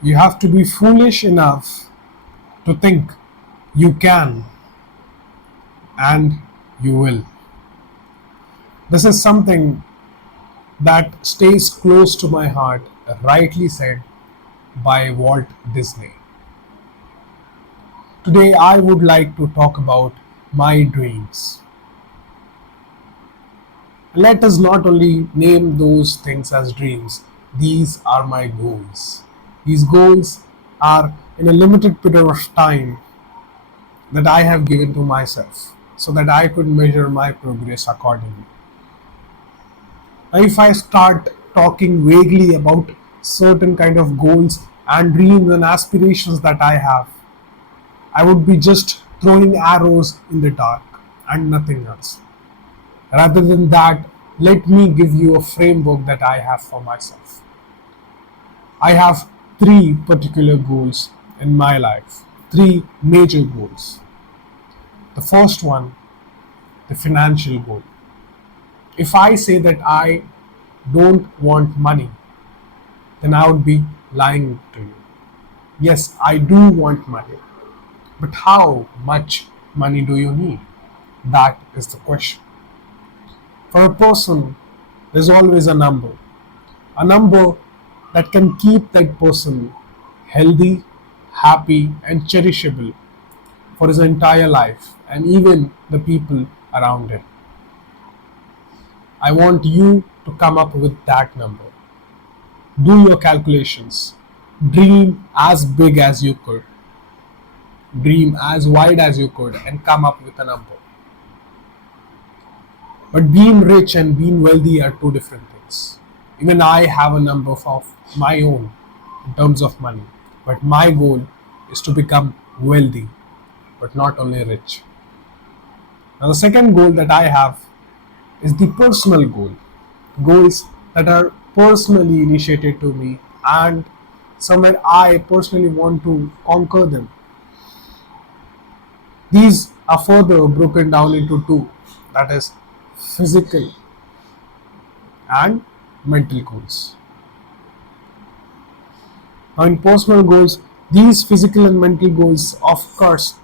You have to be foolish enough to think you can and you will. This is something that stays close to my heart, rightly said by Walt Disney. Today, I would like to talk about my dreams. Let us not only name those things as dreams, these are my goals. These goals are in a limited period of time that I have given to myself so that I could measure my progress accordingly. Now, if I start talking vaguely about certain kind of goals and dreams and aspirations that I have, I would be just throwing arrows in the dark and nothing else. Rather than that, let me give you a framework that I have for myself. I have three particular goals in my life, three major goals. The first one, the financial goal. If I say that I don't want money, then I would be lying to you. Yes, I do want money, but how much money do you need? That is the question. For a person, there's always a number that can keep that person healthy, happy, and cherishable for his entire life and even the people around him. I want you to come up with that number. Do your calculations. Dream as big as you could. Dream as wide as you could and come up with a number. But being rich and being wealthy are two different things. Even I have a number of my own in terms of money. But my goal is to become wealthy, but not only rich. Now, the second goal that I have is the personal goal. Goals that are personally initiated to me and somewhere I personally want to conquer them. These are further broken down into two, that is, physical and mental goals. Now, in personal goals, these physical and mental goals, of course,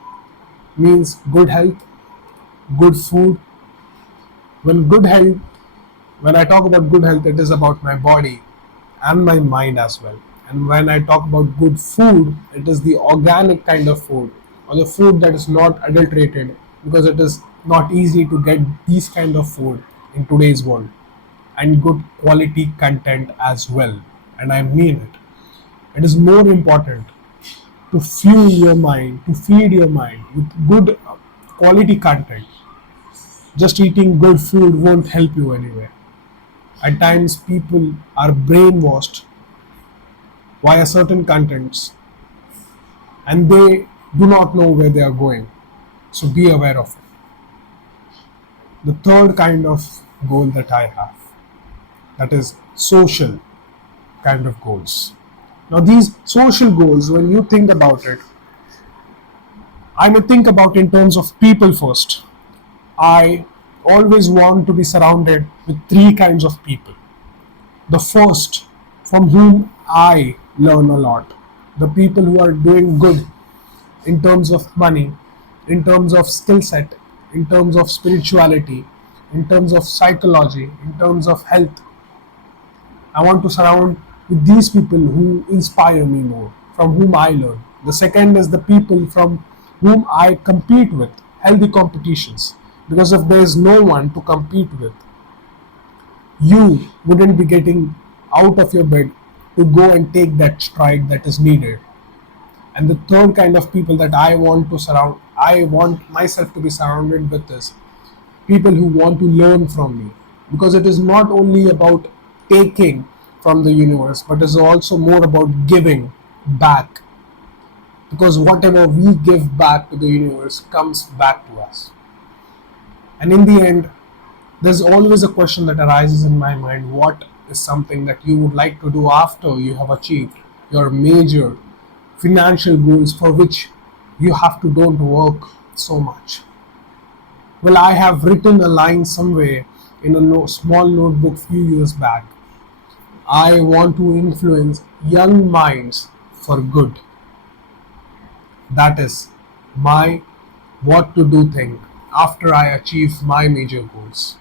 means good health, good food. When good health, when I talk about good health, it is about my body and my mind as well. And when I talk about good food, it is the organic kind of food or the food that is not adulterated because it is not easy to get these kind of food in today's world and good quality content as well. And I mean it. It is more important to fuel your mind, to feed your mind with good quality content. Just eating good food won't help you anywhere. At times, people are brainwashed via certain contents and they do not know where they are going. So be aware of it. The third kind of goal that I have, that is social kind of goals. Now, these social goals, when you think about it, I may think about in terms of people first. I always want to be surrounded with three kinds of people. The first, from whom I learn a lot. The people who are doing good in terms of money, in terms of skill set, in terms of spirituality, in terms of psychology, in terms of health. I want to surround with these people who inspire me more, from whom I learn. The second is the people from whom I compete with, healthy competitions. Because if there is no one to compete with, you wouldn't be getting out of your bed to go and take that stride that is needed. And the third kind of people that I want myself to be surrounded with is people who want to learn from me. Because it is not only about taking from the universe, but it is also more about giving back. Because whatever we give back to the universe comes back to us. And in the end, there's always a question that arises in my mind: what is something that you would like to do after you have achieved your major financial goals for which you have to don't work so much? Well, I have written a line somewhere in a small notebook few years back. I want to influence young minds for good. That is my what to do thing after I achieve my major goals.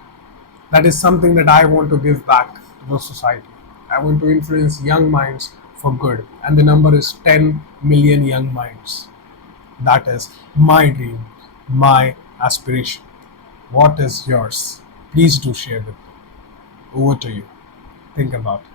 That is something that I want to give back to the society. I want to influence young minds for good, and the number is 10 million young minds. That is my dream, my aspiration. What is yours? Please do share with me. Over to you. Think about it.